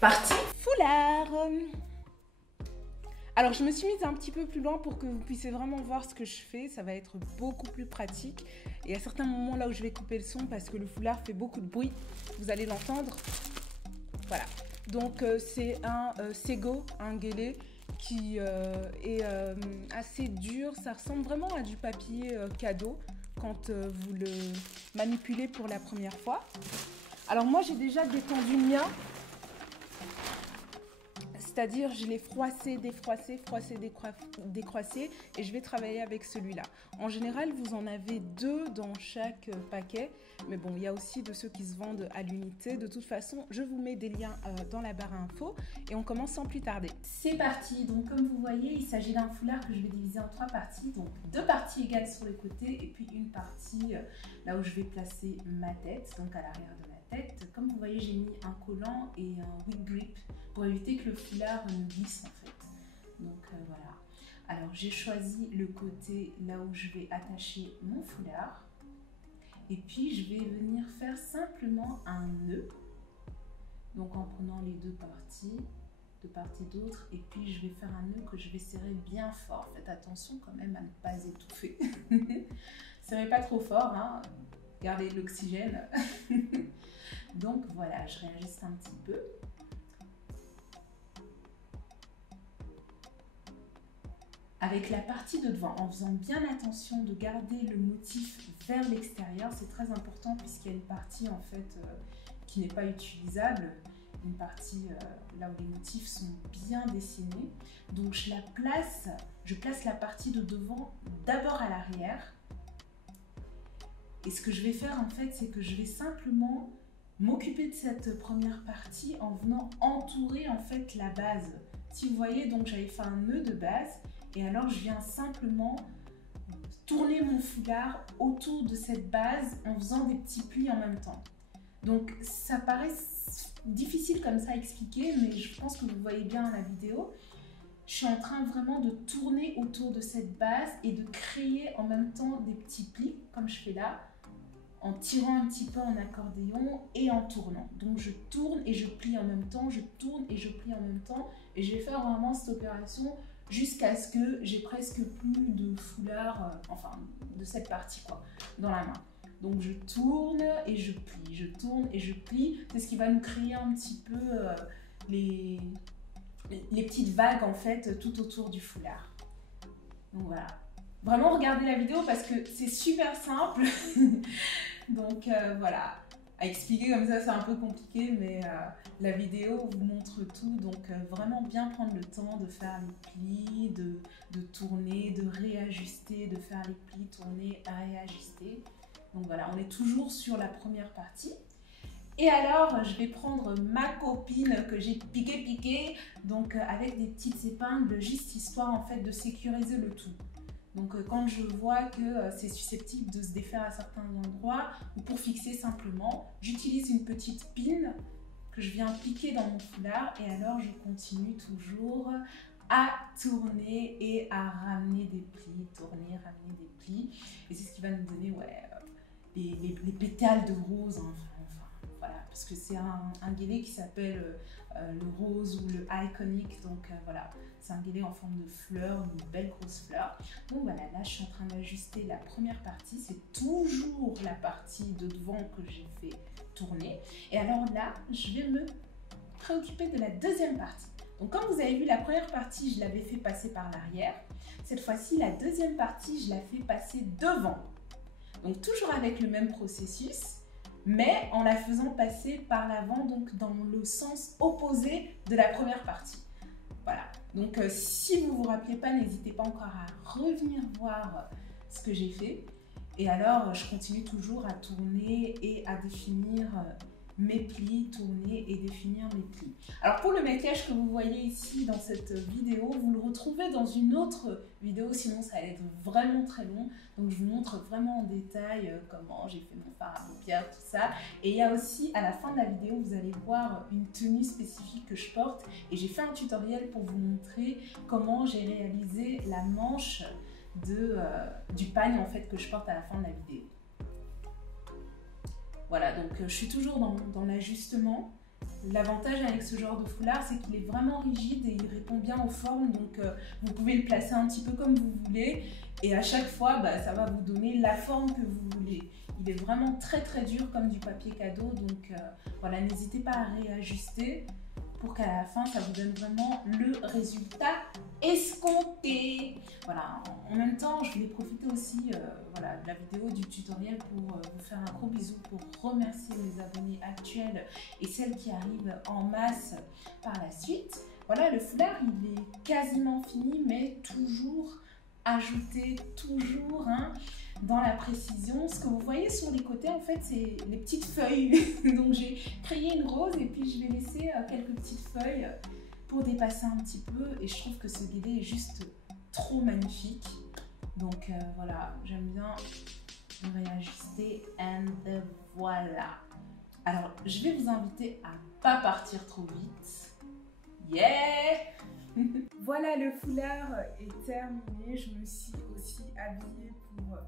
Partie foulard. Alors je me suis mise un petit peu plus loin pour que vous puissiez vraiment voir ce que je fais. Ça va être beaucoup plus pratique. Et à certains moments là où je vais couper le son parce que le foulard fait beaucoup de bruit, vous allez l'entendre. Voilà. Donc c'est un Sego, un guélé qui est assez dur. Ça ressemble vraiment à du papier cadeau quand vous le manipulez pour la première fois. Alors moi j'ai déjà détendu le mien. C'est-à-dire, je l'ai froissé, défroissé, froissé, décroissé et je vais travailler avec celui-là. En général, vous en avez 2 dans chaque paquet, mais bon, il y a aussi de ceux qui se vendent à l'unité. De toute façon, je vous mets des liens dans la barre info et on commence sans plus tarder. C'est parti. Donc, comme vous voyez, il s'agit d'un foulard que je vais diviser en 3 parties. Donc, 2 parties égales sur les côtés et puis une partie là où je vais placer ma tête, donc à l'arrière de la tête. Comme vous voyez, j'ai mis un collant et un wig grip pour éviter que le foulard ne glisse en fait. Donc voilà. Alors j'ai choisi le côté là où je vais attacher mon foulard. Et puis je vais venir faire simplement un nœud. Donc en prenant les deux parties de part et d'autre. Et puis je vais faire un nœud que je vais serrer bien fort. Faites attention quand même à ne pas étouffer. Serrez pas trop fort, hein. Gardez l'oxygène. Donc voilà, je réajuste un petit peu. Avec la partie de devant, en faisant bien attention de garder le motif vers l'extérieur, c'est très important puisqu'il y a une partie en fait qui n'est pas utilisable, une partie là où les motifs sont bien dessinés. Donc je place la partie de devant d'abord à l'arrière. Et ce que je vais faire en fait, c'est que je vais simplement m'occuper de cette première partie en venant entourer en fait la base. Si vous voyez, donc j'avais fait un nœud de base. Et alors, je viens simplement tourner mon foulard autour de cette base en faisant des petits plis en même temps. Donc, ça paraît difficile comme ça à expliquer, mais je pense que vous voyez bien la vidéo. Je suis en train vraiment de tourner autour de cette base et de créer en même temps des petits plis, comme je fais là, en tirant un petit peu en accordéon et en tournant. Donc, je tourne et je plie en même temps, je tourne et je plie en même temps. Et je vais faire vraiment cette opération jusqu'à ce que j'ai presque plus de foulard, enfin de cette partie quoi, dans la main. Donc je tourne et je plie, je tourne et je plie. C'est ce qui va nous créer un petit peu les petites vagues en fait tout autour du foulard. Donc voilà. Vraiment regardez la vidéo parce que c'est super simple. Donc voilà. À expliquer comme ça, c'est un peu compliqué, mais la vidéo vous montre tout. Donc, vraiment bien prendre le temps de faire les plis, de tourner, de réajuster, de faire les plis, tourner, réajuster. Donc voilà, on est toujours sur la première partie. Et alors, je vais prendre ma copine que j'ai piqué, donc avec des petites épingles, juste histoire en fait de sécuriser le tout. Donc quand je vois que c'est susceptible de se défaire à certains endroits ou pour fixer simplement, j'utilise une petite pin que je viens piquer dans mon foulard et alors je continue toujours à tourner et à ramener des plis, tourner, ramener des plis. Et c'est ce qui va nous donner les pétales de rose, hein. Voilà, parce que c'est un guélé qui s'appelle le rose ou le iconic, donc voilà, c'est un guélé en forme de fleur, une belle grosse fleur. Donc voilà, là je suis en train d'ajuster la première partie, c'est toujours la partie de devant que j'ai fait tourner. Et alors là, je vais me préoccuper de la deuxième partie. Donc comme vous avez vu, la première partie, je l'avais fait passer par l'arrière. Cette fois-ci, la deuxième partie, je la fais passer devant. Donc toujours avec le même processus, mais en la faisant passer par l'avant, donc dans le sens opposé de la première partie. Voilà, donc si vous ne vous rappelez pas, n'hésitez pas encore à revenir voir ce que j'ai fait. Et alors, je continue toujours à tourner et à définir mes plis, tourner et définir mes plis. Alors pour le maquillage que vous voyez ici dans cette vidéo, vous le retrouvez dans une autre vidéo, sinon ça allait être vraiment très long. Donc je vous montre vraiment en détail comment j'ai fait mon fard à paupières, tout ça. Et il y a aussi, à la fin de la vidéo, vous allez voir une tenue spécifique que je porte. Et j'ai fait un tutoriel pour vous montrer comment j'ai réalisé la manche du pagne en fait, que je porte à la fin de la vidéo. Voilà, donc je suis toujours dans l'ajustement. L'avantage avec ce genre de foulard, c'est qu'il est vraiment rigide et il répond bien aux formes, donc vous pouvez le placer un petit peu comme vous voulez et à chaque fois, ça va vous donner la forme que vous voulez. Il est vraiment très très dur comme du papier cadeau, donc voilà, n'hésitez pas à réajuster pour qu'à la fin, ça vous donne vraiment le résultat escompté. Voilà, en même temps, je voulais profiter aussi voilà, de la vidéo du tutoriel pour vous faire un gros bisou, pour remercier mes abonnés actuels et celles qui arrivent en masse par la suite. Voilà, le foulard, il est quasiment fini, mais toujours ajouté, toujours dans la précision. Ce que vous voyez sur les côtés, en fait, c'est les petites feuilles. Donc, j'ai créé une rose et puis je vais laisser quelques petites feuilles pour dépasser un petit peu. Et je trouve que ce guédé est juste trop magnifique. Donc, voilà, j'aime bien le réajuster. And voilà. Alors, je vais vous inviter à pas partir trop vite. Yeah! Voilà, le foulard est terminé. Je me suis aussi habillée pour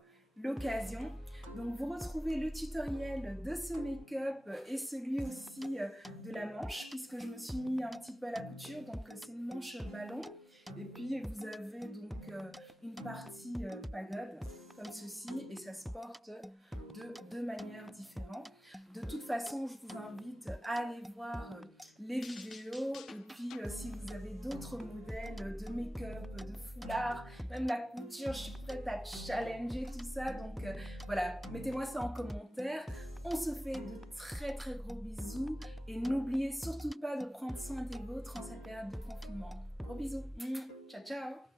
l'occasion. Donc vous retrouvez le tutoriel de ce make-up et celui aussi de la manche, puisque je me suis mis un petit peu à la couture. Donc c'est une manche ballon et puis vous avez donc une partie pagode comme ceci et ça se porte de deux manières différentes. De toute façon, je vous invite à aller voir les vidéos et puis si vous avez d'autres modèles de make-up, de foulard, même la couture, je suis prête à challenger tout ça. Donc voilà, mettez-moi ça en commentaire. On se fait de très très gros bisous et n'oubliez surtout pas de prendre soin des vôtres en cette période de confinement. Gros bisous, ciao ciao.